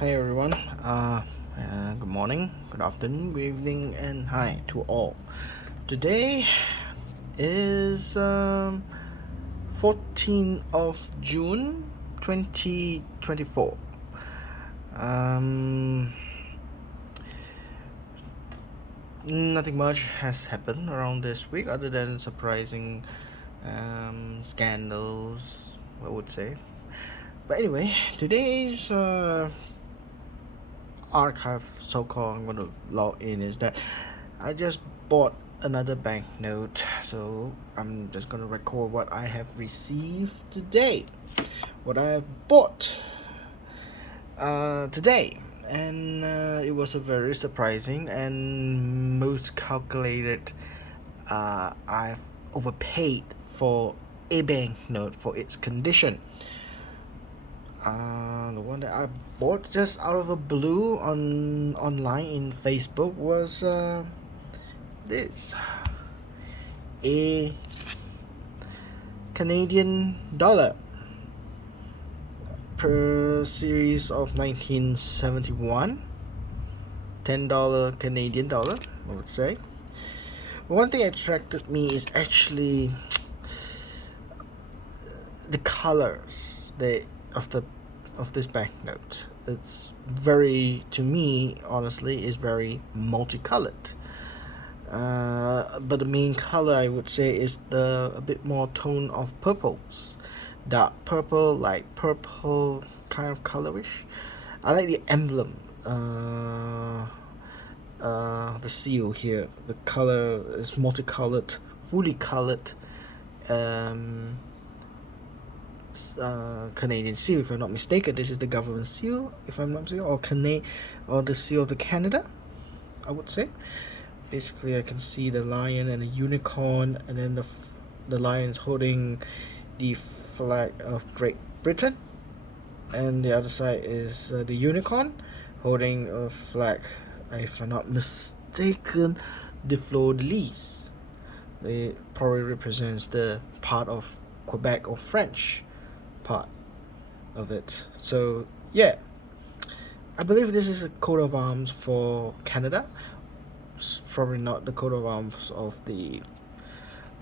Hi everyone. Good morning, good afternoon, good evening, and hi to all. Today is 14th of June 2024. Um, Nothing much has happened around this week other than surprising scandals, I would say. But anyway, today's archive, so-called, I'm going to log in is that I just bought another banknote, so I'm just going to record what I have received today, what I have bought today. And it was a very surprising and most calculated. I've overpaid for a banknote for its condition. The one that I bought just out of a blue online in Facebook was this, a Canadian dollar per series of 1971, $10 Canadian dollar, I would say. One thing that attracted me is actually the colors of this banknote. It's very, to me, honestly, is very multicolored. But the main color I would say is the a bit more tone of purples, dark purple, light purple kind of colorish. I like the emblem, the seal here. The color is multicolored, fully colored. Um, Canadian seal, if I'm not mistaken. This is the government seal, if I'm not mistaken, or the seal of the Canada, I would say. Basically, I can see the lion and the unicorn, and then the lion is holding the flag of Great Britain, and the other side is the unicorn holding a flag, if I'm not mistaken, the Fleur de Lis. It probably represents the part of Quebec or French part of it. So yeah, I believe this is a coat of arms for Canada. It's probably not the coat of arms of the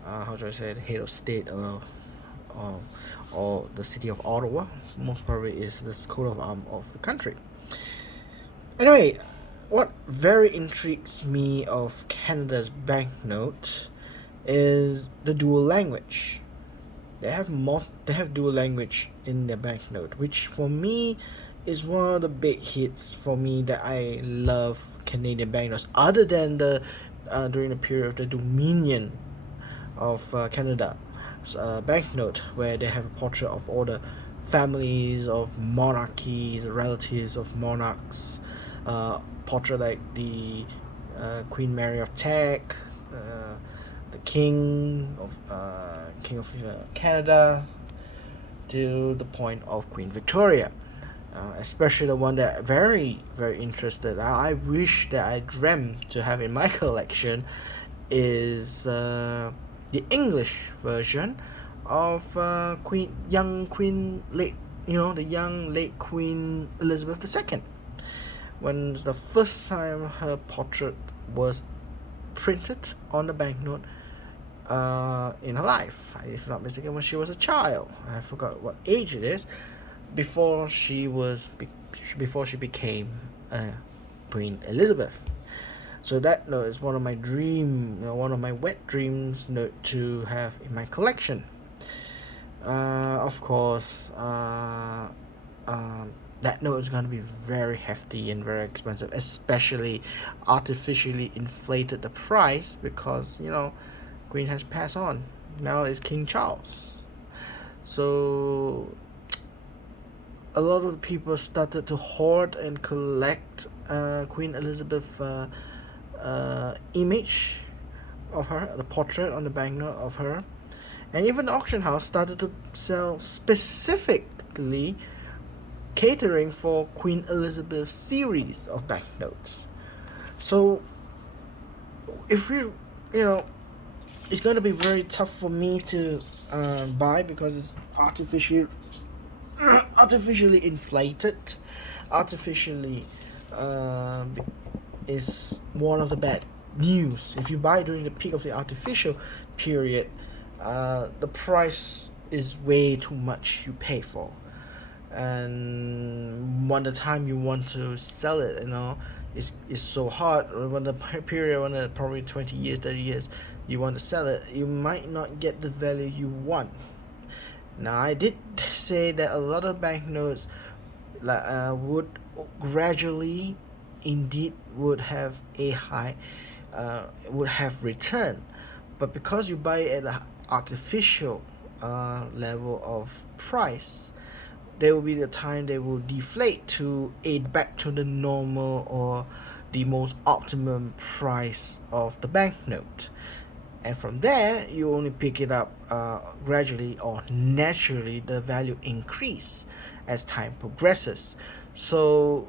how should I say, the head of state, or, or the city of Ottawa. Most probably is this coat of arms of the country. Anyway, what very intrigues me of Canada's banknote is the dual language. They have dual language in their banknote, which for me is one of the big hits for me that I love Canadian banknotes. Other than the during the period of the Dominion of Canada banknote, where they have a portrait of all the families of monarchies, relatives of monarchs, portrait like the Queen Mary of Teck, the King of Canada, to the point of Queen Victoria. Especially the one that very very interested. I wish that I dreamt to have in my collection is the English version of the young late Queen Elizabeth II. When the first time her portrait was printed on the banknote in her life, if not mistaken, when she was a child. I forgot what age it is. Before she became Queen Elizabeth. So that note is one of my wet dreams note to have in my collection. Of course, that note is going to be very hefty and very expensive, especially artificially inflated the price because Queen has passed on. Now it's King Charles. So a lot of people started to hoard and collect Queen Elizabeth image of her, the portrait on the banknote of her, and even the auction house started to sell specifically catering for Queen Elizabeth series of banknotes. So if it's going to be very tough for me to buy because it's artificially inflated. artificially is one of the bad news. If you buy during the peak of the artificial period, the price is way too much you pay for, and when the time you want to sell it, is so hard. When the period, when the probably 20 years, 30 years, you want to sell it, you might not get the value you want. Now, I did say that a lot of banknotes would gradually, indeed, would have a high, would have return, but because you buy it at an artificial level of price, there will be the time they will deflate to aid back to the normal or the most optimum price of the banknote. And from there, you only pick it up gradually or naturally. The value increase as time progresses. So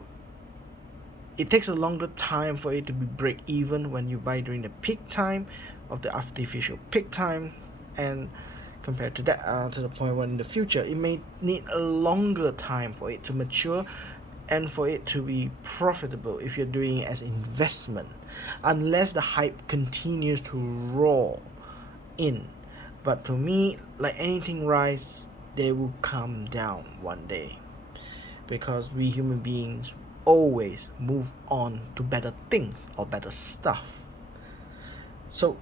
it takes a longer time for it to be break even when you buy during the peak time of the artificial peak time, and compared to that, to the point when in the future it may need a longer time for it to mature and for it to be profitable if you're doing it as investment, unless the hype continues to roll in. But for me, like anything rise, they will come down one day, because we human beings always move on to better things or better stuff. So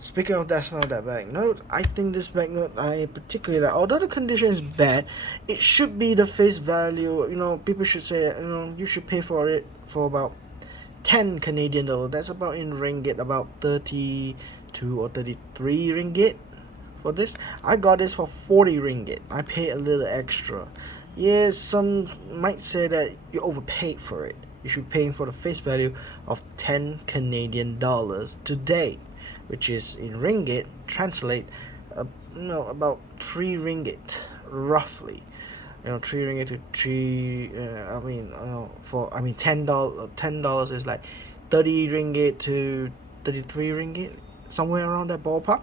speaking of that's not that banknote, I think this banknote I particularly like. Although the condition is bad, it should be the face value. People should say, you should pay for it for about 10 Canadian dollars. That's about in ringgit, about 32 or 33 ringgit for this. I got this for 40 ringgit. I paid a little extra. Yes, some might say that you overpaid for it. You should pay for the face value of 10 Canadian dollars today, which is in ringgit, translate about 3 ringgit roughly. 3 ringgit to 3 $10 is like 30 ringgit to 33 ringgit, somewhere around that ballpark.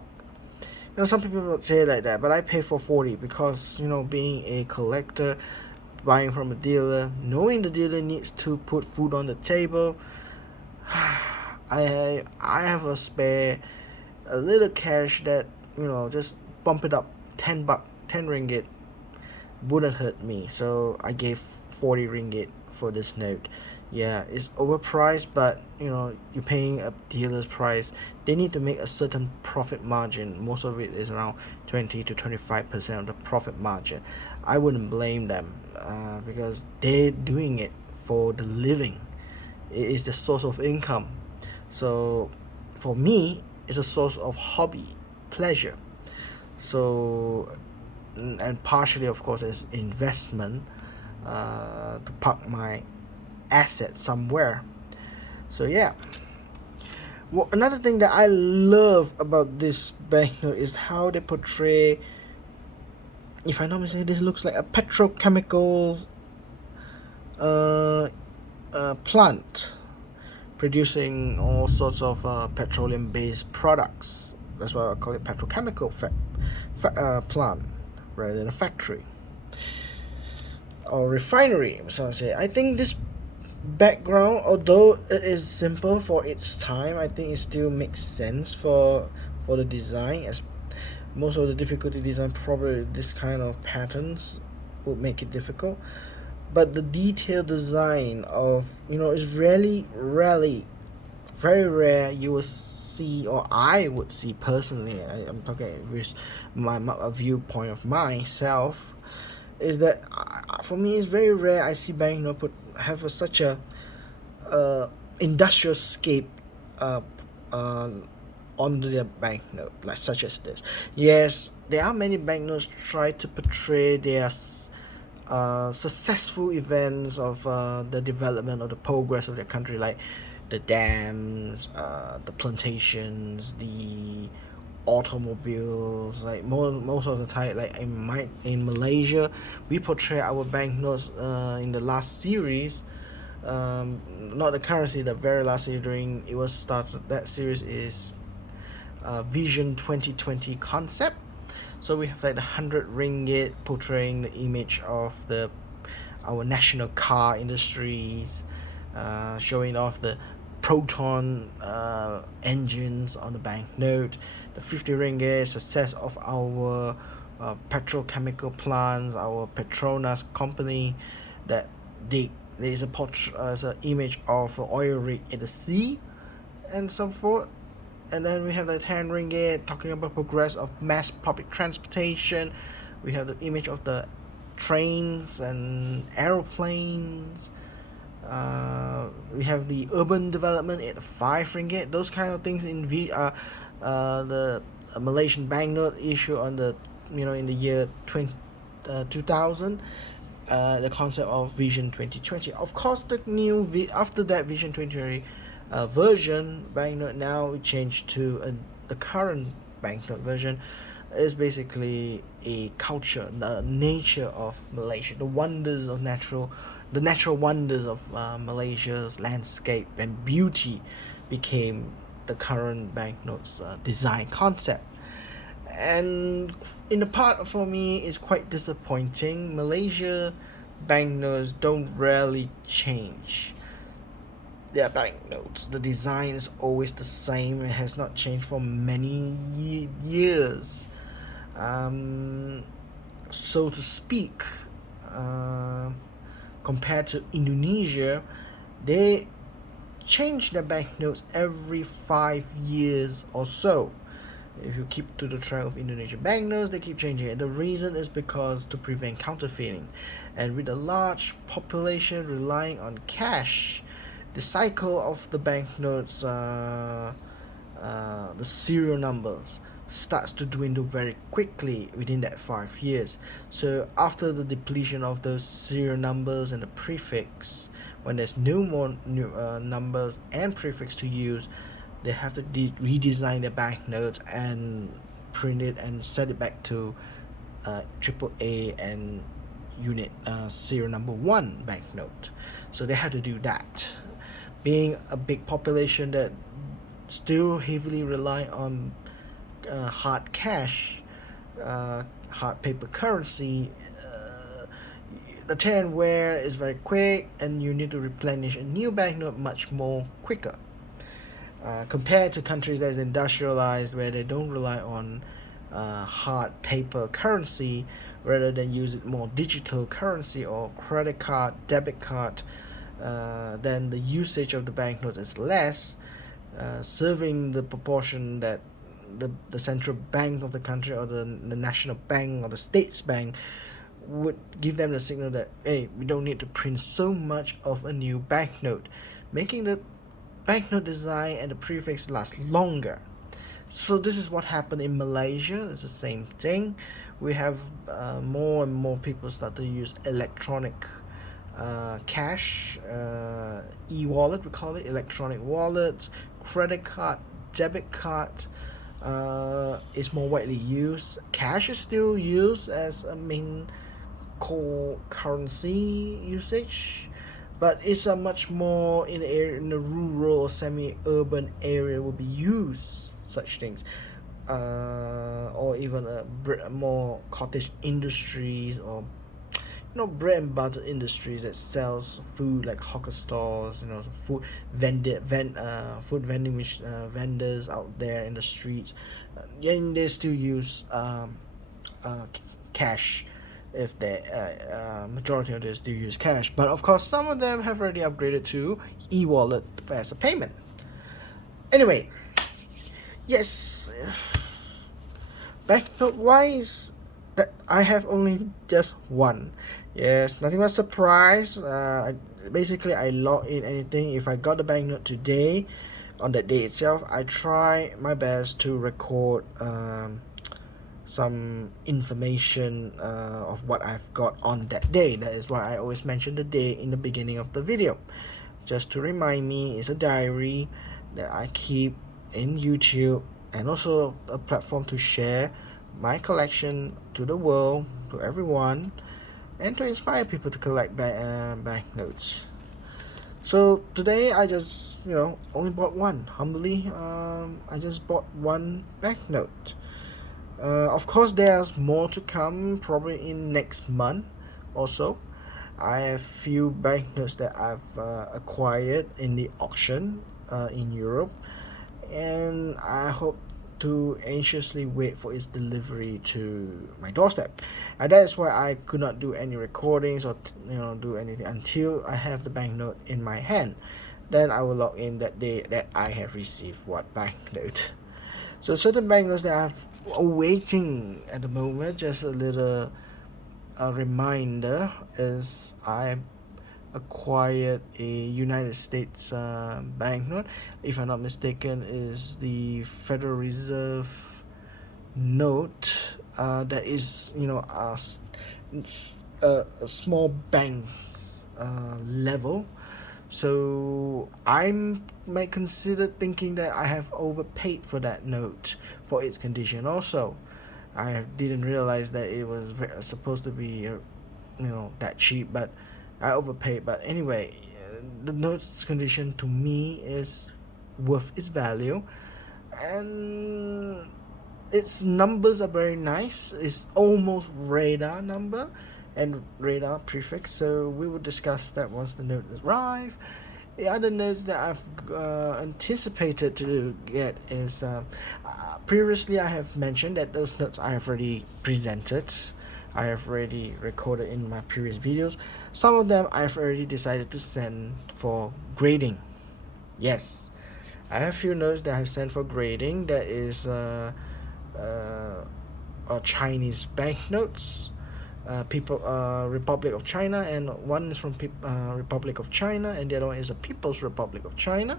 Some people would say like that, but I pay for 40 because being a collector, buying from a dealer, knowing the dealer needs to put food on the table, I have a spare, a little cash that just bump it up 10 ringgit wouldn't hurt me. So I gave 40 ringgit for this note. Yeah, it's overpriced, but you're paying a dealer's price. They need to make a certain profit margin. Most of it is around 20 to 25% of the profit margin. I wouldn't blame them because they're doing it for the living. It is the source of income. So for me, it's a source of hobby, pleasure. So, and partially, of course, it's investment to park my assets somewhere. So yeah. Well, another thing that I love about this banknote is how they portray. If I'm not mistaken, this looks like a petrochemical plant producing all sorts of petroleum-based products. That's why I call it petrochemical plant rather than a factory or refinery. So I think this background, although it is simple for its time, I think it still makes sense for the design, as most of the difficulty design, probably this kind of patterns would make it difficult. But the detailed design of is really very rare. You will see, or I would see personally, I'm talking with a viewpoint of myself, is that for me it's very rare I see banknote have such a industrial scape on their banknote, like such as this. Yes, there are many banknotes try to portray their successful events of the development or the progress of their country, like the dams, the plantations, the automobiles. Like most of the time, like in Malaysia, we portray our banknotes in the last series, not the currency, the very last series during it was started. That series is Vision 2020 concept. So we have like the 100 ringgit portraying the image of the our national car industries, showing off the proton engines on the banknote, the 50 ringgit success of our petrochemical plants, our Petronas company, that there is an image of an oil rig in the sea, and so forth. And then we have the 10 ringgit talking about progress of mass public transportation. We have the image of the trains and aeroplanes. We have the urban development at 5 ringgit. Those kind of things in the Malaysian banknote issue on the in the year 2000. The concept of Vision 2020. Of course, the new after that Vision 2020 version banknote, now it changed to the current banknote version, is basically a culture, the nature of Malaysia, the natural wonders of Malaysia's landscape and beauty became the current banknotes design concept. And in the part for me, it's quite disappointing. Malaysia banknotes don't rarely change their banknotes. The design is always the same. It has not changed for many years. So to speak, compared to Indonesia, they change their banknotes every 5 years or so. If you keep to the track of Indonesian banknotes, they keep changing it. The reason is because to prevent counterfeiting. And with a large population relying on cash, the cycle of the banknotes, the serial numbers, starts to dwindle very quickly within that 5 years. So after the depletion of those serial numbers and the prefix, when there's no more new numbers and prefix to use, they have to redesign their banknote and print it and set it back to AAA and unit serial number 1 banknote. So they had to do that. Being a big population that still heavily rely on hard cash, hard paper currency, the tear and wear is very quick, and you need to replenish a new banknote much more quicker. Compared to countries that is industrialized, where they don't rely on hard paper currency, rather than use it more digital currency or credit card, debit card, then the usage of the banknotes is less, serving the proportion that the central bank of the country, or the national bank or the state's bank, would give them the signal that, hey, we don't need to print so much of a new banknote, making the banknote design and the prefix last longer. So this is what happened in Malaysia. It's the same thing. We have more and more people start to use electronic cash, e-wallet, we call it, electronic wallets, credit card, debit card is more widely used. Cash is still used as a main core currency usage, but it's a much more in the rural or semi-urban area will be used such things, or even more cottage industries, or bread and butter industries that sells food, like hawker stores, food vendors out there in the streets, and they still use cash. If the majority of them still use cash, but of course some of them have already upgraded to e-wallet as a payment. Anyway, yes, banknote wise, that I have only just one. Yes, nothing but surprise. Basically, I log in anything. If I got the banknote today, on that day itself, I try my best to record some information of what I've got on that day. That is why I always mention the day in the beginning of the video, just to remind me. It's a diary that I keep in YouTube, and also a platform to share my collection to the world, to everyone, and to inspire people to collect banknotes. So today I just only bought one. Humbly, I just bought one banknote. Of course, there's more to come, probably in next month or so. I have few banknotes that I've acquired in the auction in Europe, and I hope to anxiously wait for its delivery to my doorstep. And that is why I could not do any recordings or do anything until I have the banknote in my hand. Then I will log in that day that I have received what banknote. So certain banknotes that I'm awaiting at the moment, just a little reminder, is I acquired a United States banknote. If I'm not mistaken, is the Federal Reserve note that is a small bank's level. So I might consider thinking that I have overpaid for that note for its condition. Also, I didn't realize that it was supposed to be that cheap, but I overpaid. But anyway, the note's condition to me is worth its value, and its numbers are very nice. It's almost radar number and radar prefix, so we will discuss that once the note arrives. The other notes that I've anticipated to get is previously I have mentioned that those notes I have already presented. I have already recorded in my previous videos. Some of them I've already decided to send for grading. Yes, I have few notes that I've sent for grading. That is Chinese banknotes, Republic of China, and one is from Republic of China, and the other one is a People's Republic of China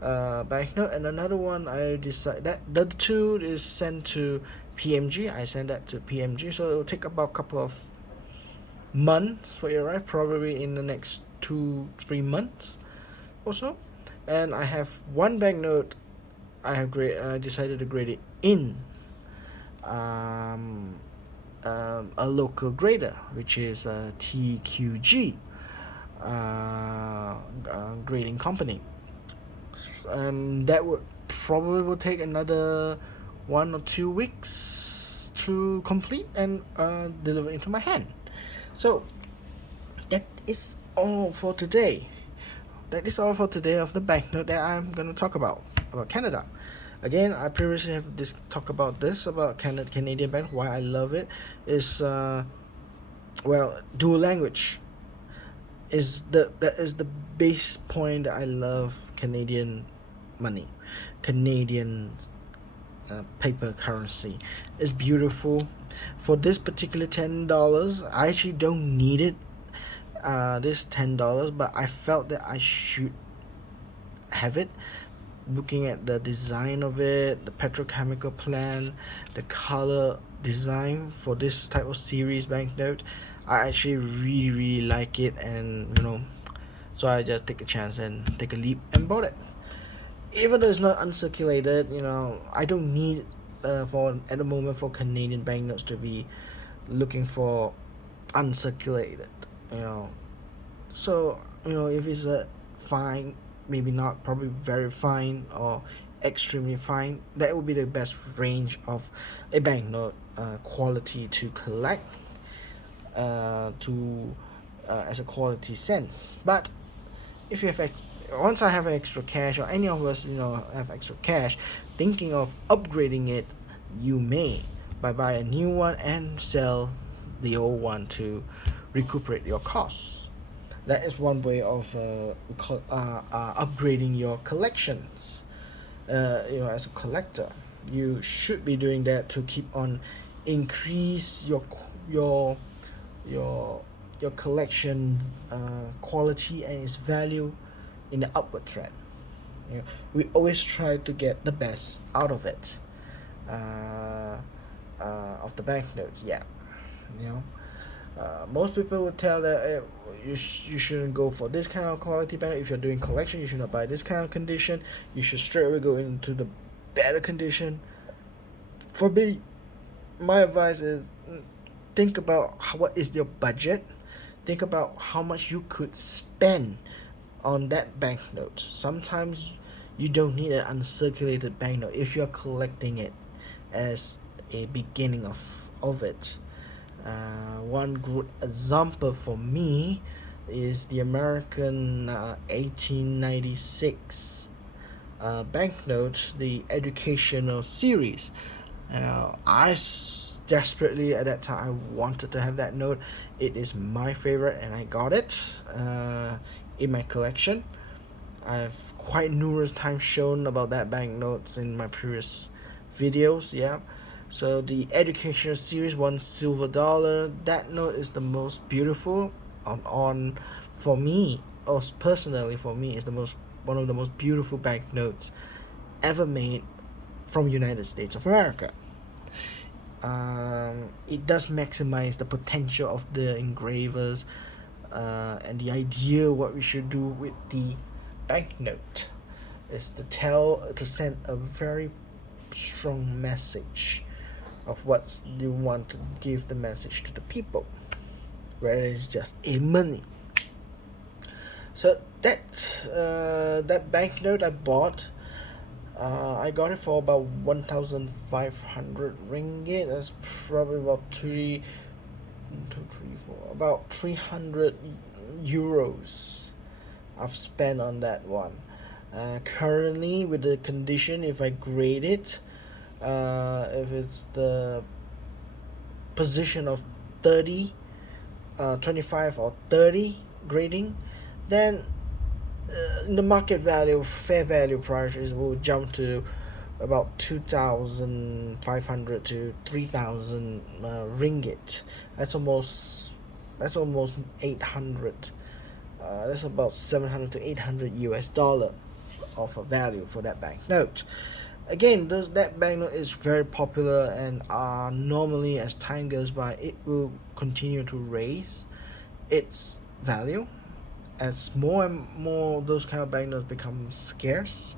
banknote, and another one I decided that the two is sent to PMG. I sent that to PMG, so it will take about a couple of months for it to arrive, probably in the next 2-3 months or so. And I have one banknote I decided to grade it in a local grader, which is TQG grading company, and that would probably will take another 1 or 2 weeks to complete and deliver into my hand. So that is all for today. That is all for today of the banknote that I'm going to talk about Canada. Again, I previously have talk about Canadian bank. Why I love it is dual language that is the base point that I love Canadian money, Canadian paper currency. Is beautiful. For this particular $10, I actually don't need it. This $10, but I felt that I should have it. Looking at the design of it, the petrochemical plant, the color design for this type of series banknote, I actually really like it, and so I just take a chance and take a leap and bought it. Even though it's not uncirculated, I don't need at the moment for Canadian banknotes to be looking for uncirculated, so if it's a fine, maybe not, probably very fine or extremely fine, that would be the best range of a banknote quality to collect as a quality sense. But if you have once I have extra cash, or any of us have extra cash, thinking of upgrading it, you may buy a new one and sell the old one to recuperate your costs. That is one way of upgrading your collections. As a collector, you should be doing that to keep on increase your collection quality and its value in the upward trend. We always try to get the best out of it, of the banknotes. Most people would tell that you shouldn't go for this kind of quality banknote. If you're doing collection, you should not buy this kind of condition. You should straight away go into the better condition. For me, my advice is think about what is your budget. Think about how much you could spend on that banknote. Sometimes you don't need an uncirculated banknote if you're collecting it as a beginning of it. One good example for me is the American 1896 banknote, the educational series. Desperately at that time I wanted to have that note. It is my favorite, and I got it in my collection. I've quite numerous times shown about that banknote in my previous videos. Yeah, so the educational series, $1 that note is the most beautiful on for me, or personally for me, is the most one of the most beautiful banknotes ever made from United States of America. It does maximize the potential of the engravers, and the idea what we should do with the banknote is to send a very strong message of what you want to give the message to the people, whether it's just a money. So that banknote I bought, I got it for about 1,500 ringgit. That's probably about about 300 euros I've spent on that one. Currently, with the condition, if I grade it, if it's the position of 30, 25 or 30 grading, then the market value, fair value prices will jump to about 2,500 to 3,000 ringgit. That's almost 800. That's about 700 to 800 US dollar of a value for that banknote. Again, that banknote is very popular, and normally as time goes by, it will continue to raise its value as more and more those kind of banknotes become scarce.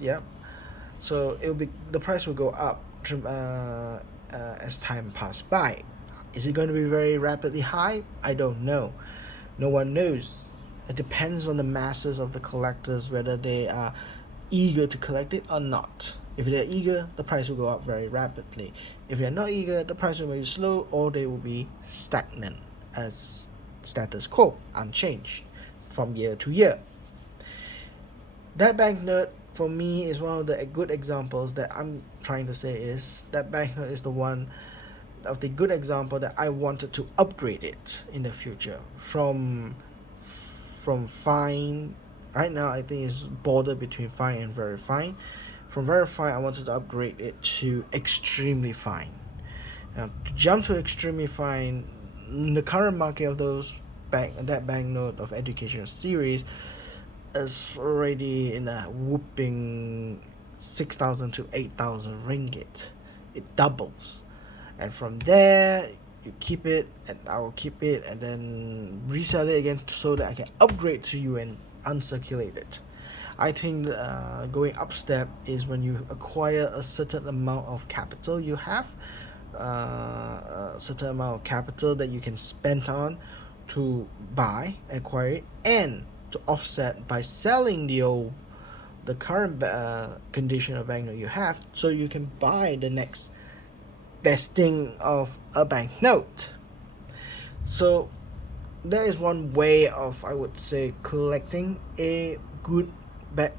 Yeah. So the price will go up as time passes by. Is it going to be very rapidly high? I don't know. No one knows. It depends on the masses of the collectors, whether they are eager to collect it or not. If they're eager, the price will go up very rapidly. If they're not eager, the price will be slow, or they will be stagnant as status quo, unchanged from year to year. That banknote for me is one of the good examples that I'm trying to say is that banknote is the one of the good example that I wanted to upgrade it in the future from fine. Right now I think it's border between fine and very fine. From very fine I wanted to upgrade it to extremely fine. Now to jump to extremely fine, in the current market of that banknote of educational series is already in a whooping 6,000 to 8,000 ringgit. It doubles, and from there you keep it, and I will keep it, and then resell it again so that I can upgrade to you and uncirculate it. I think going up step is when you acquire a certain amount of capital. You have a certain amount of capital that you can spend on to acquire it, and to offset by selling the current condition of banknote you have, so you can buy the next best thing of a banknote. So that is one way of, I would say, collecting a good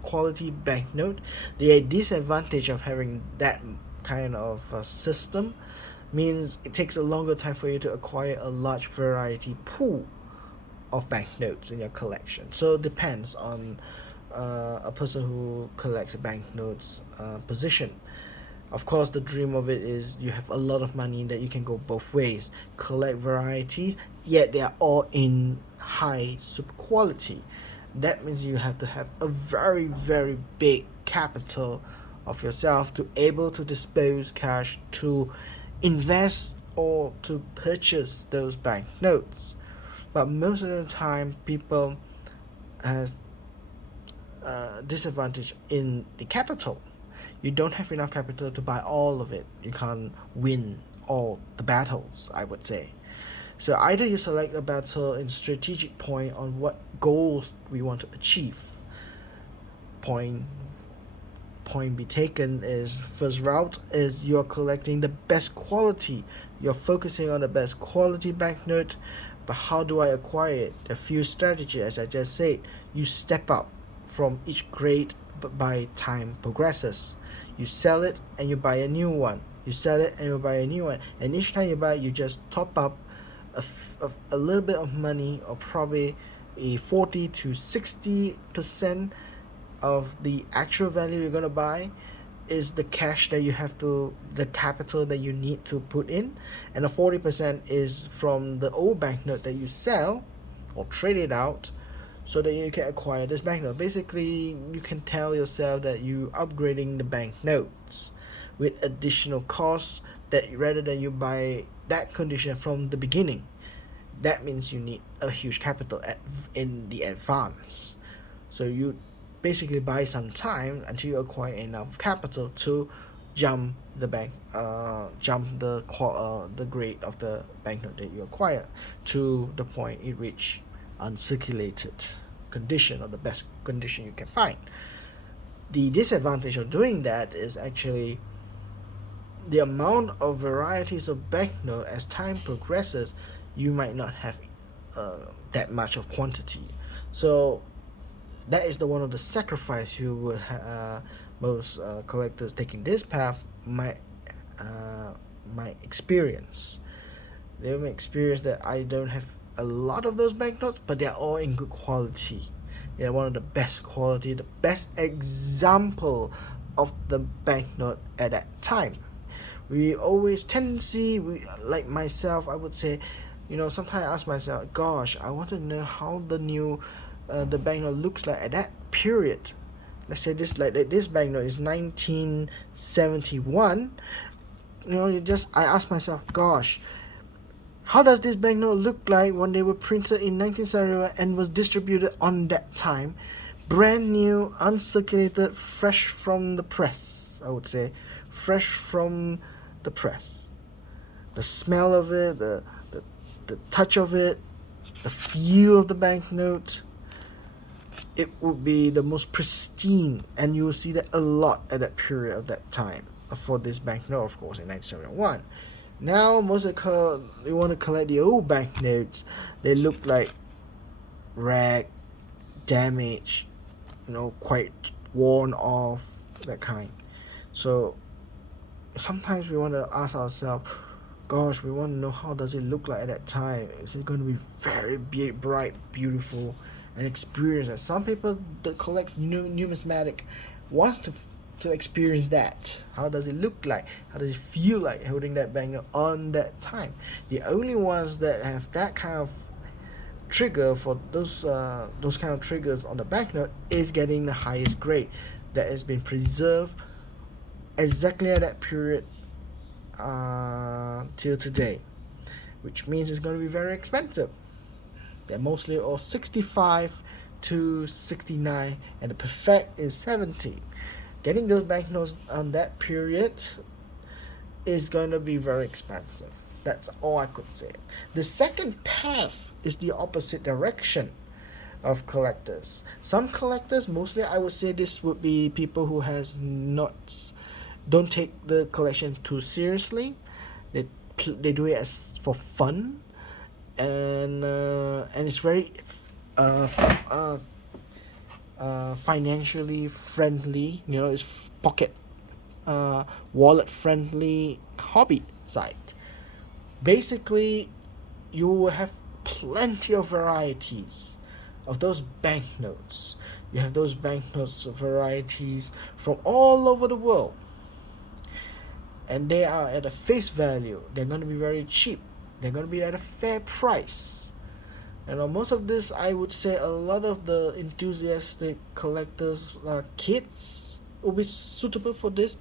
quality banknote. The disadvantage of having that kind of system means it takes a longer time for you to acquire a large variety pool of banknotes in your collection. So it depends on a person who collects banknotes position. Of course, the dream of it is you have a lot of money that you can go both ways, collect varieties, yet they are all in high super quality. That means you have to have a very, very big capital of yourself to able to dispose cash to invest or to purchase those banknotes. But most of the time, people have disadvantage in the capital. You don't have enough capital to buy all of it. You can't win all the battles, I would say. So either you select a battle in strategic point on what goals we want to achieve. Point point be taken is, first route is you're collecting the best quality. You're focusing on the best quality banknote. But how do I acquire it? A few strategies, as I just said. You step up from each grade by time progresses. You sell it and you buy a new one. You sell it and you buy a new one. And each time you buy, you just top up a little bit of money, or probably a 40 to 60% of the actual value you're going to buy is the cash that you have to, the capital that you need to put in, and the 40% is from the old banknote that you sell or trade it out so that you can acquire this banknote. Basically, you can tell yourself that you upgrading the banknotes with additional costs, that rather than you buy that condition from the beginning. That means you need a huge capital in the advance. So you basically buy some time until you acquire enough capital to jump the grade of the banknote that you acquire to the point it reach uncirculated condition, or the best condition you can find. The disadvantage of doing that is actually the amount of varieties of banknote. As time progresses, you might not have that much of quantity. So that is the one of the sacrifice you would most collectors taking this path might experience. They may experience that I don't have a lot of those banknotes, but they're all in good quality. They're one of the best quality, the best example of the banknote at that time. We always tendency, like myself, I would say, sometimes I ask myself, gosh, I want to know how the new the banknote looks like at that period. Let's say this banknote is 1971. I ask myself, gosh, how does this banknote look like when they were printed in 1971 and was distributed on that time? Brand new, uncirculated, fresh from the press, I would say. Fresh from the press. The smell of it, the touch of it, the feel of the banknote, it would be the most pristine, and you will see that a lot at that period of that time for this banknote, of course, in 1971. Now, most of you want to collect the old banknotes, they look like rag, damaged, quite worn off, that kind. So sometimes we want to ask ourselves, gosh, we want to know how does it look like at that time. Is it going to be very bright, beautiful, and experience that? Some people that collect numismatic want to experience that. How does it look like? How does it feel like holding that banknote on that time? The only ones that have that kind of trigger for those kind of triggers on the banknote is getting the highest grade that has been preserved exactly at that period till today, which means it's going to be very expensive. They're mostly all 65 to 69, and the perfect is 70. Getting those banknotes on that period is going to be very expensive. That's all I could say. The second path is the opposite direction of collectors. Some collectors, mostly I would say this would be people who don't take the collection too seriously. They do it as for fun, and it's very financially friendly. It's pocket wallet friendly hobby side. Basically, you will have plenty of varieties of those banknotes. You have those banknotes varieties from all over the world, and they are at a face value. They're going to be very cheap. They're going to be at a fair price. And on most of this, I would say a lot of the enthusiastic collectors, kids, will be suitable for this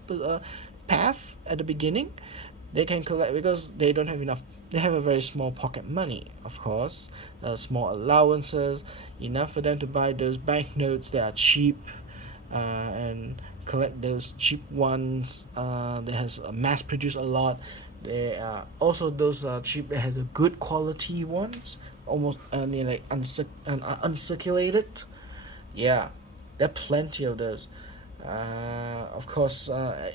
path at the beginning. They can collect because they don't have enough. They have a very small pocket money, of course, small allowances, enough for them to buy those banknotes that are cheap, and collect those cheap ones that has mass produced a lot. They are also those cheap that has a good quality ones, almost uncirculated. Yeah, there are plenty of those. Of course,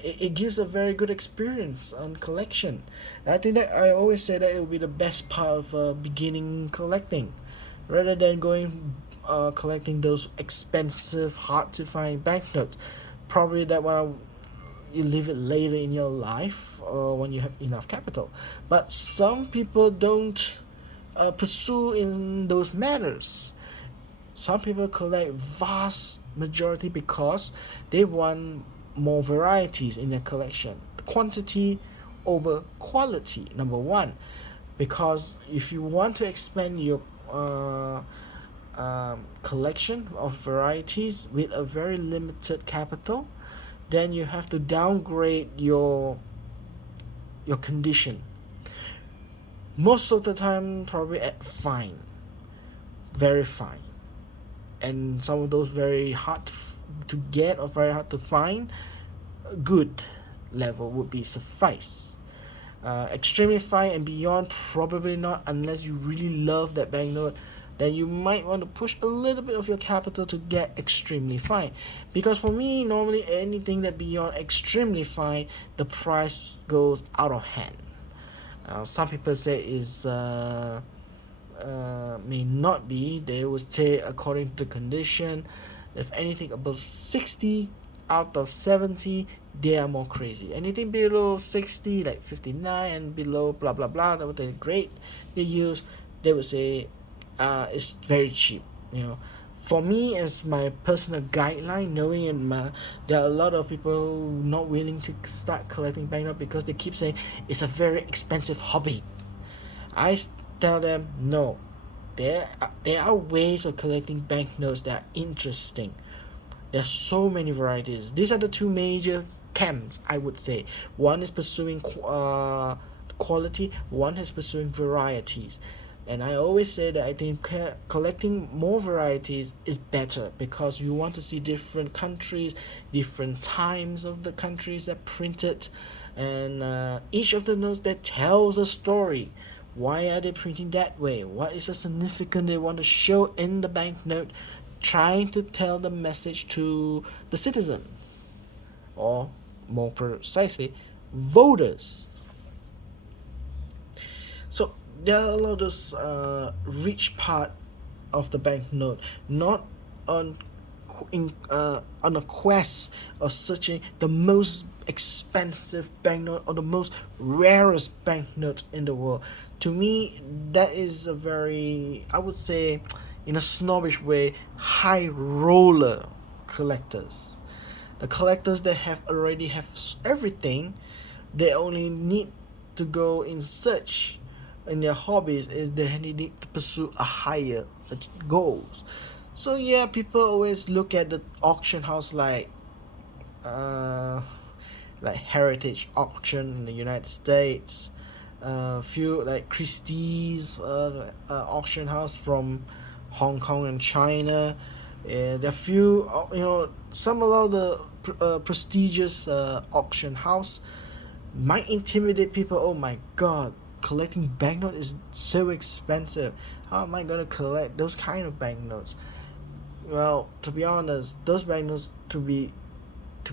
it gives a very good experience on collection. And I think that I always say that it will be the best part of beginning collecting, rather than going collecting those expensive, hard to find banknotes. Probably that one you leave it later in your life or when you have enough capital. But some people don't pursue in those matters. Some people collect vast majority because they want more varieties in their collection. Quantity over quality, number one. Because if you want to expand your collection of varieties with a very limited capital, then you have to downgrade your condition. Most of the time, probably at fine, very fine, and some of those very hard to get or very hard to find, good level would be suffice. Extremely fine and beyond, probably not, unless you really love that banknote. Then you might want to push a little bit of your capital to get extremely fine. Because for me, normally anything that beyond extremely fine, the price goes out of hand. Some people say is may not be. They would say according to the condition, if anything above 60 out of 70, they are more crazy. Anything below 60, like 59 and below, blah blah blah, that was the grade they use, they would say it's very cheap. For me, as my personal guideline, knowing there are a lot of people not willing to start collecting banknote because they keep saying it's a very expensive hobby. I tell them no. There are ways of collecting banknotes that are interesting. There are so many varieties. These are the two major camps, I would say. One is pursuing quality. One is pursuing varieties. And I always say that I think collecting more varieties is better because you want to see different countries, different times of the countries that printed, and each of the notes that tells a story. Why are they printing that way? What is the significance they want to show in the banknote, trying to tell the message to the citizens, or more precisely, voters. So there are a lot of those rich part of the banknote, not on on a quest of searching the most expensive banknote or the most rarest banknote in the world. To me, that is a very, I would say, in a snobbish way, high roller collectors. The collectors that have already have everything, they only need to go in search in their hobbies is they need to pursue a higher goals. So yeah, people always look at the auction house uh like Heritage Auction in the United States, few like Christie's auction house from Hong Kong and China. There are few, some of the prestigious auction house might intimidate people. Oh my god, collecting banknote is so expensive. How am I gonna collect those kind of banknotes? Well, to be honest, those banknotes to be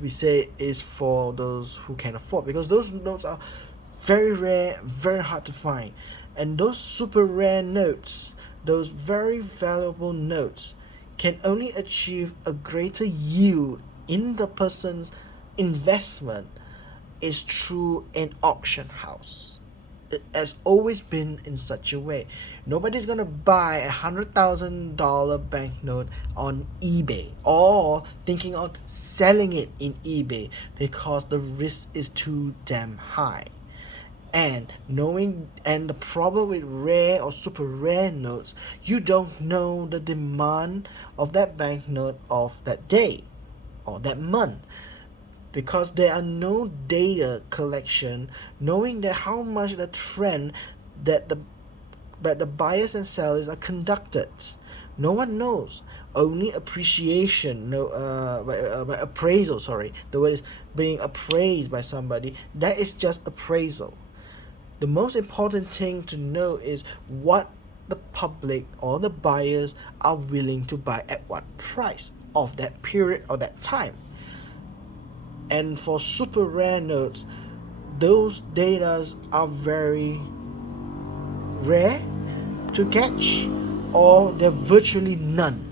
said is for those who can afford, because those notes are very rare, very hard to find, and those super rare notes, those very valuable notes, can only achieve a greater yield in the person's investment is through an auction house. It has always been in such a way. Nobody's gonna buy $100,000 banknote on eBay or thinking of selling it in eBay because the risk is too damn high. And the problem with rare or super rare notes, you don't know the demand of that banknote of that day or that month, because there are no data collection knowing that how much the trend that the buyers and sellers are conducted. No one knows. Only appreciation, no, by appraisal. Sorry, the word is being appraised by somebody. That is just appraisal. The most important thing to know is what the public or the buyers are willing to buy at what price of that period or that time. And for super rare notes, those data are very rare to catch, or they're virtually none.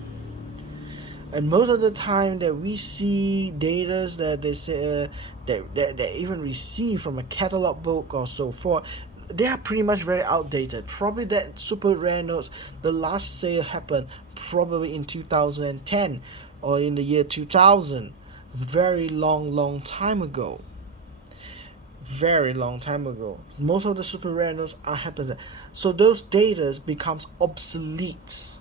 And most of the time that we see data that they say that even receive from a catalog book or so forth, they are pretty much very outdated. Probably that super rare notes, the last sale happened probably in 2010 or in the year 2000. Very long time ago. Very long time ago. Most of the super rare notes are happening. So those data becomes obsolete.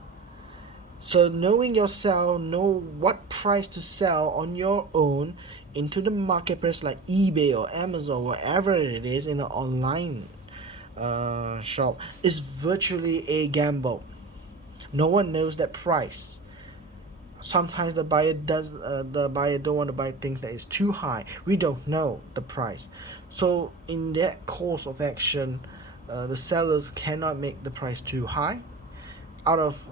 So knowing yourself, know what price to sell on your own into the marketplace like eBay or Amazon, wherever it is in an online shop, is virtually a gamble. No one knows that price. Sometimes the buyer don't want to buy things that is too high. We don't know the price. So in that course of action, the sellers cannot make the price too high out of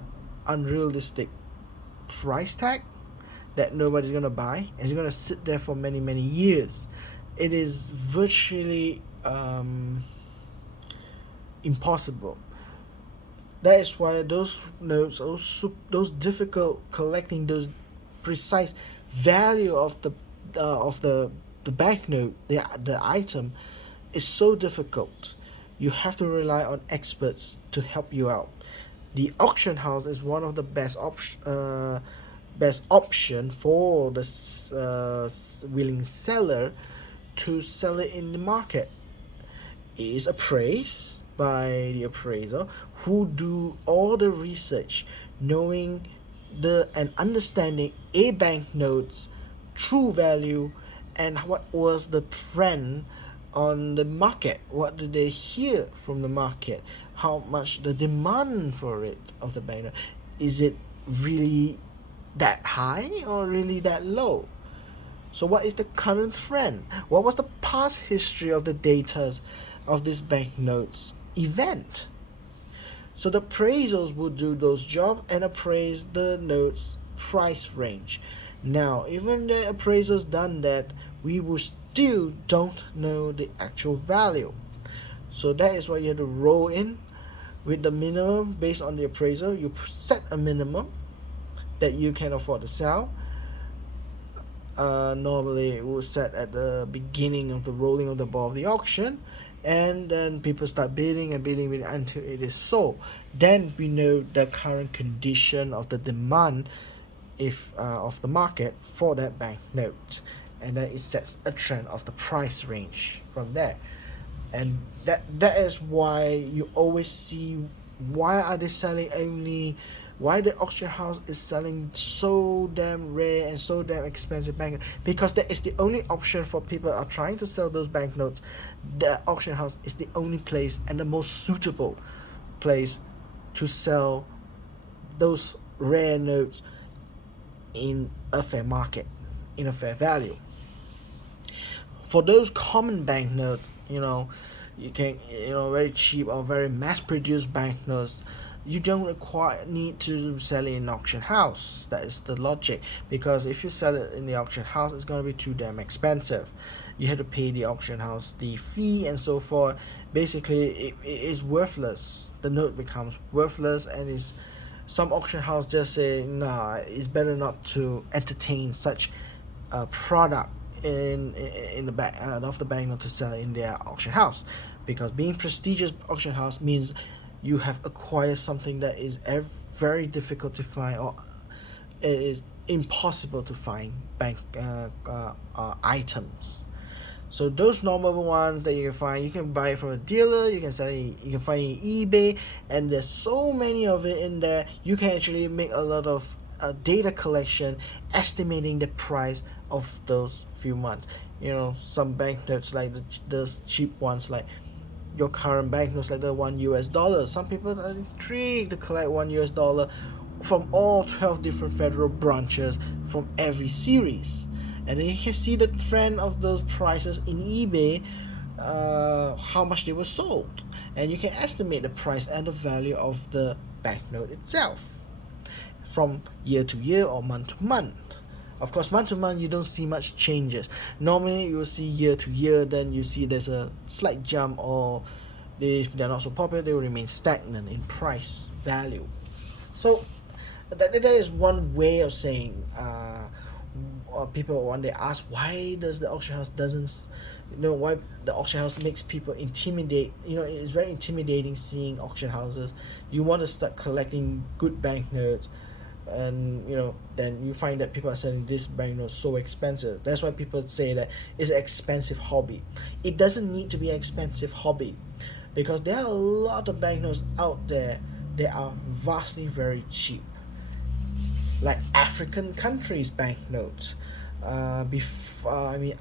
unrealistic price tag that nobody's gonna buy, and it's gonna sit there for many years. It is virtually impossible. That is why those notes, those difficult collecting those precise value of the banknote, the item, is so difficult. You have to rely on experts to help you out. The auction house is one of the best option for the willing seller to sell it in the market. It is appraised by the appraiser who do all the research, knowing and understanding a banknote's true value and what was the trend on the market. What did they hear from the market? How much the demand for it of the banknote? Is it really that high or really that low? So what is the current trend? What was the past history of the data of this banknotes event? So the appraisals would do those jobs and appraise the notes price range. Now, even the appraisals done that, we will still don't know the actual value. So that is why you have to roll in with the minimum based on the appraisal. You set a minimum that you can afford to sell. Normally it will set at the beginning of the rolling of the ball of the auction, and then people start bidding until it is sold. Then we know the current condition of the demand of the market for that banknote, and then it sets a trend of the price range from there. And that is why you always see why are they selling only, why the auction house is selling so damn rare and so damn expensive banknotes, because that is the only option for people are trying to sell those banknotes. The auction house is the only place and the most suitable place to sell those rare notes in a fair market, in a fair value. For those common banknotes, you can, very cheap or very mass-produced banknotes, you don't need to sell it in an auction house. That is the logic, because if you sell it in the auction house, it's going to be too damn expensive. You have to pay the auction house the fee and so forth. Basically, it is worthless. The note becomes worthless, and is some auction house just say, nah, it's better not to entertain such a product in the back of the banknote to sell in their auction house, because being prestigious auction house means you have acquired something that is very difficult to find, or it is impossible to find items. So those normal ones that you can find, you can buy it from a dealer, you can find it in eBay, and there's so many of it in there. You can actually make a lot of data collection, estimating the price of those few months. Some banknotes like the cheap ones, like your current banknotes, like the $1. Some people are intrigued to collect $1 from all 12 different federal branches from every series. And then you can see the trend of those prices in eBay, how much they were sold, and you can estimate the price and the value of the banknote itself from year to year or month to month. Of course, month to month, you don't see much changes. Normally, you will see year to year, then you see there's a slight jump, or if they're not so popular, they will remain stagnant in price value. So that is one way of saying. People, when they ask why does the auction house doesn't, why the auction house makes people intimidate. It's very intimidating seeing auction houses. You want to start collecting good banknotes, and then you find that people are selling this banknote so expensive. That's why people say that it's an expensive hobby. It doesn't need to be an expensive hobby, because there are a lot of banknotes out there that are vastly very cheap, like African countries banknotes.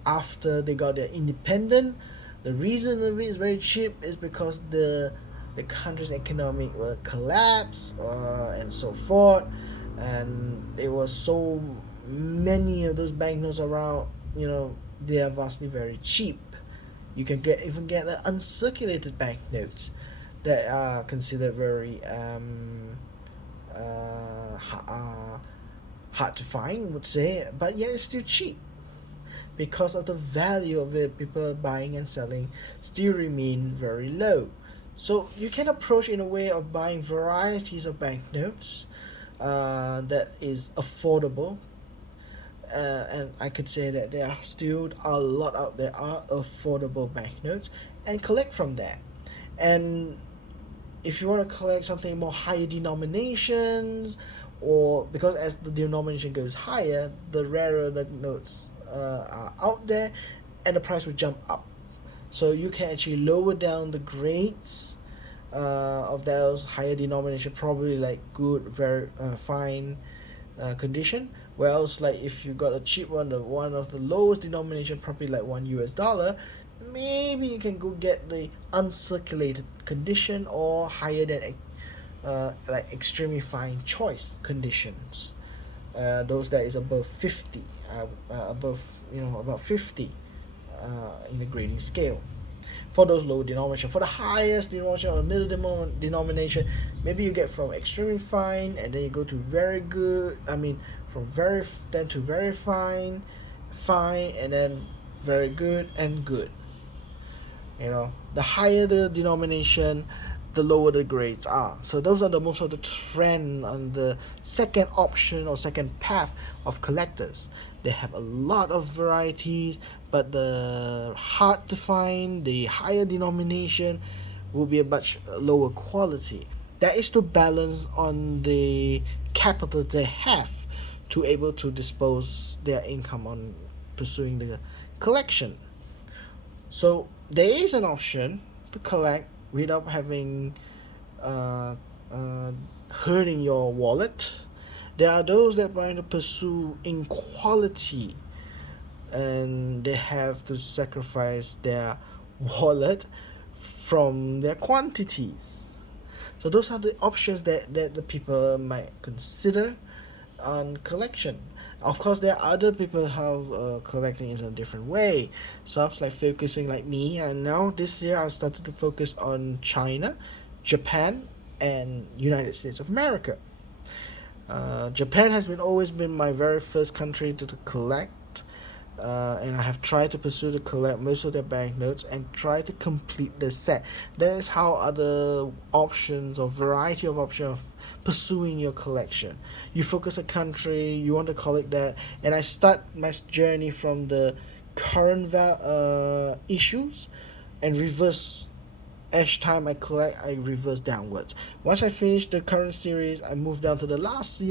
After they got their independent, the reason of it is very cheap is because the country's economic will collapse, and so forth, and there was so many of those banknotes around. They are vastly very cheap. You can even get uncirculated banknotes that are considered very hard to find, would say, but yet it's still cheap because of the value of it. People buying and selling still remain very low. So you can approach in a way of buying varieties of banknotes that is affordable, and I could say that there are still a lot out there are affordable banknotes, and collect from there. And if you want to collect something more higher denominations, or because as the denomination goes higher, the rarer the notes are out there, and the price will jump up. So you can actually lower down the grades of those higher denomination, probably like good, very fine condition. Whereas, like if you got a cheap one, the one of the lowest denomination, probably like $1, maybe you can go get the uncirculated condition, or higher than like extremely fine choice conditions. Those that is above 50, about 50 in the grading scale. For those low denomination, for the highest denomination or middle denomination, maybe you get from extremely fine, and then you go to very good. From very then to very fine, and then very good and good. The higher the denomination, the lower the grades are. So those are the most of the trend on the second option or second path of collectors. They have a lot of varieties, but the hard to find, the higher denomination will be a much lower quality. That is to balance on the capital they have to able to dispose their income on pursuing the collection. So there is an option to collect without having hurting your wallet. There are those that want to pursue in quality, and they have to sacrifice their wallet from their quantities. So those are the options that the people might consider on collection. Of course, there are other people how collecting is a different way. Some like focusing like me, and now this year I've started to focus on China, Japan, and United States of America. Japan has always been my very first country to collect, and I have tried to pursue to collect most of their banknotes and try to complete the set. That is how other options or variety of options of pursuing your collection. You focus a country, you want to collect that, and I start my journey from the current issues, and reverse. Each time I collect, I reverse downwards. Once I finish the current series, I move down to the last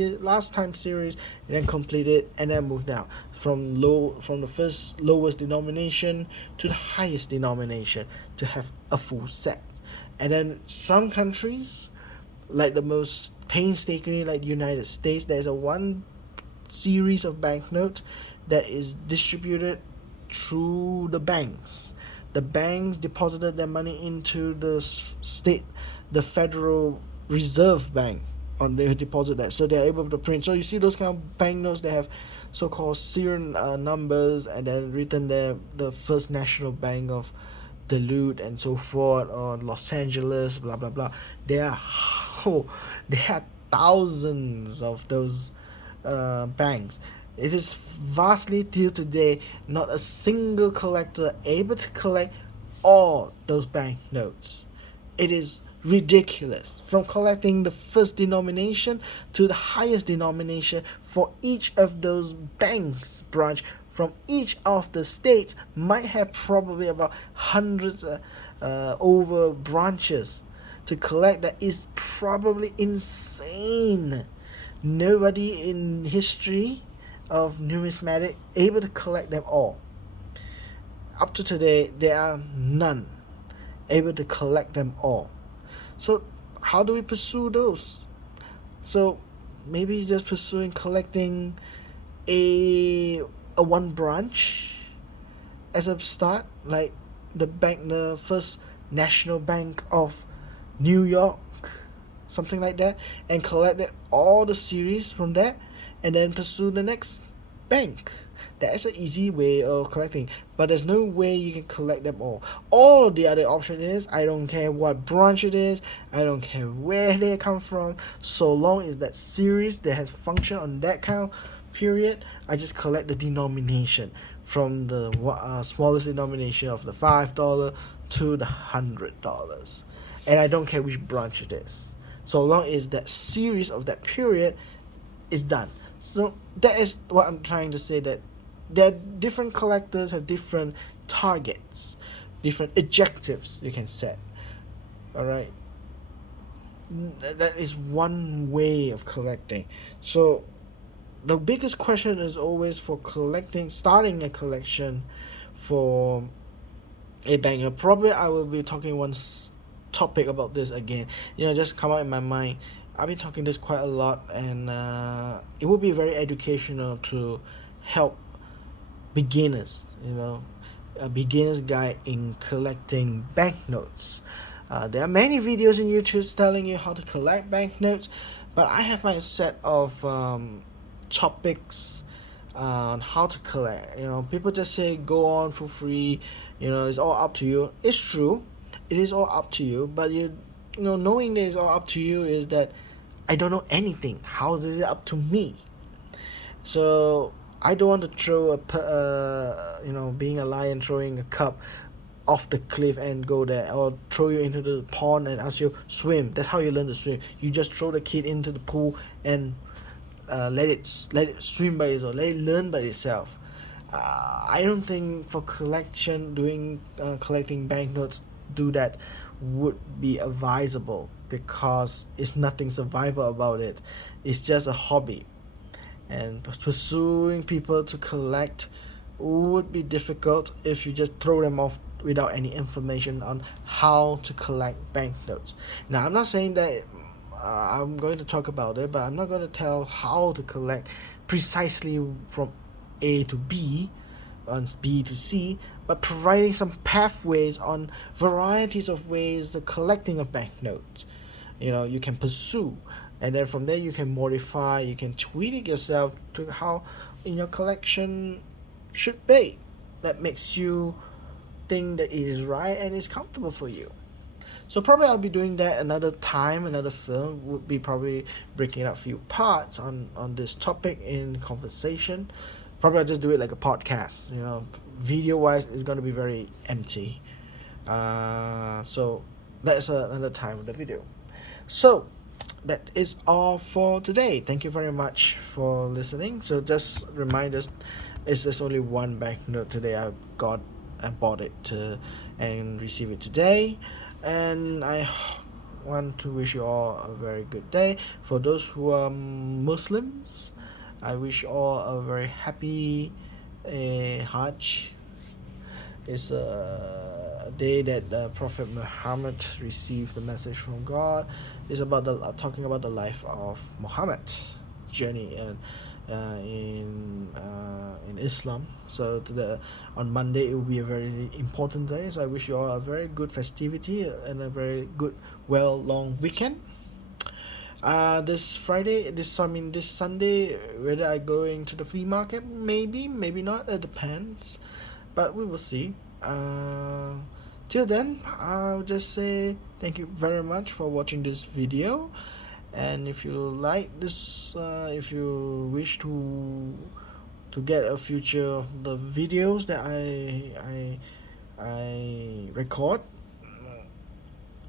time series, and then complete it, and then move down from the first lowest denomination to the highest denomination to have a full set. And then some countries, like the most painstakingly, like the United States, there's a one series of banknotes that is distributed through the banks. The banks deposited their money into the state, the Federal Reserve Bank, on their deposit that, so they're able to print. So you see those kind of banknotes, they have so-called serial numbers, and then written there, the First National Bank of Duluth and so forth, or Los Angeles, blah blah blah. There are thousands of those banks, It is vastly till today not a single collector able to collect all those banknotes. It is ridiculous. From collecting the first denomination to the highest denomination for each of those banks branch from each of the states might have probably about hundreds over branches to collect. That is probably insane. Nobody in history of numismatic able to collect them all. Up to today, there are none able to collect them all. So how do we pursue those? So maybe just pursuing collecting a one branch as a start, like the first National Bank of New York, something like that, and collect all the series from there, and then pursue the next bank. That's an easy way of collecting, but there's no way you can collect them all. Or the other option is, I don't care what branch it is, I don't care where they come from, so long as that series that has function on that kind of period, I just collect the denomination from the smallest denomination of the $5 to the $100, and I don't care which branch it is, so long as that series of that period is done. So that is what I'm trying to say, that different collectors have different targets, different objectives you can set. All right, that is one way of collecting. So the biggest question is always for starting a collection for a banger. Probably I will be talking one topic about this again. Just come out in my mind. I've been talking this quite a lot, and it will be very educational to help beginners. A beginner's guide in collecting banknotes. There are many videos in YouTube telling you how to collect banknotes, but I have my set of topics on how to collect. People just say go on for free. It's all up to you. It's true, it is all up to you. But knowing that it's all up to you is that I don't know anything. How is it up to me? So I don't want to throw being a lion throwing a cup off the cliff and go there, or throw you into the pond and ask you swim. That's how you learn to swim. You just throw the kid into the pool and let it swim by itself, let it learn by itself. I don't think for collecting banknotes do that would be advisable, because it's nothing survival about it. It's just a hobby, and pursuing people to collect would be difficult if you just throw them off without any information on how to collect banknotes. Now, I'm not saying that I'm going to talk about it, but I'm not going to tell how to collect precisely from A to B, on B to C, but providing some pathways on varieties of ways the collecting of banknotes you can pursue, and then from there you can modify, you can tweak it yourself to how in your collection should be, that makes you think that it is right and is comfortable for you. So probably I'll be doing that another time. Another film would be probably breaking up a few parts on this topic in conversation. Probably I'll just do it like a podcast. Video wise it's going to be very empty. So that's another time of the video. So that is all for today. Thank you very much for listening. So just remind us, it's just only one banknote today. I bought it and received it today, and I want to wish you all a very good day. For those who are Muslims, I wish you all a very happy Hajj. It's a day that Prophet Muhammad received the message from God. It's about talking about the life of Muhammad's journey and in Islam. So on Monday it will be a very important day. So I wish you all a very good festivity and a very good long weekend. This Sunday, whether I go into the flea market, maybe not, it depends, but we will see. Till then, I'll just say thank you very much for watching this video, and if you like this, if you wish to to get a future of the videos that I record.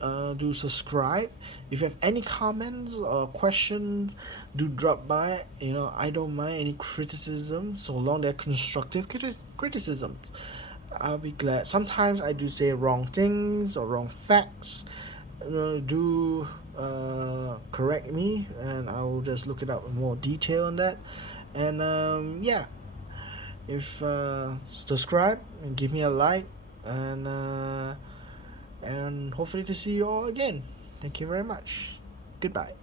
Do subscribe. If you have any comments or questions, do drop by. I don't mind any criticism, so long they're constructive criticisms. I'll be glad. Sometimes I do say wrong things or wrong facts. Do correct me, and I will just look it up in more detail on that. And yeah, if subscribe and give me a like, and hopefully to see you all again. Thank you very much. Goodbye.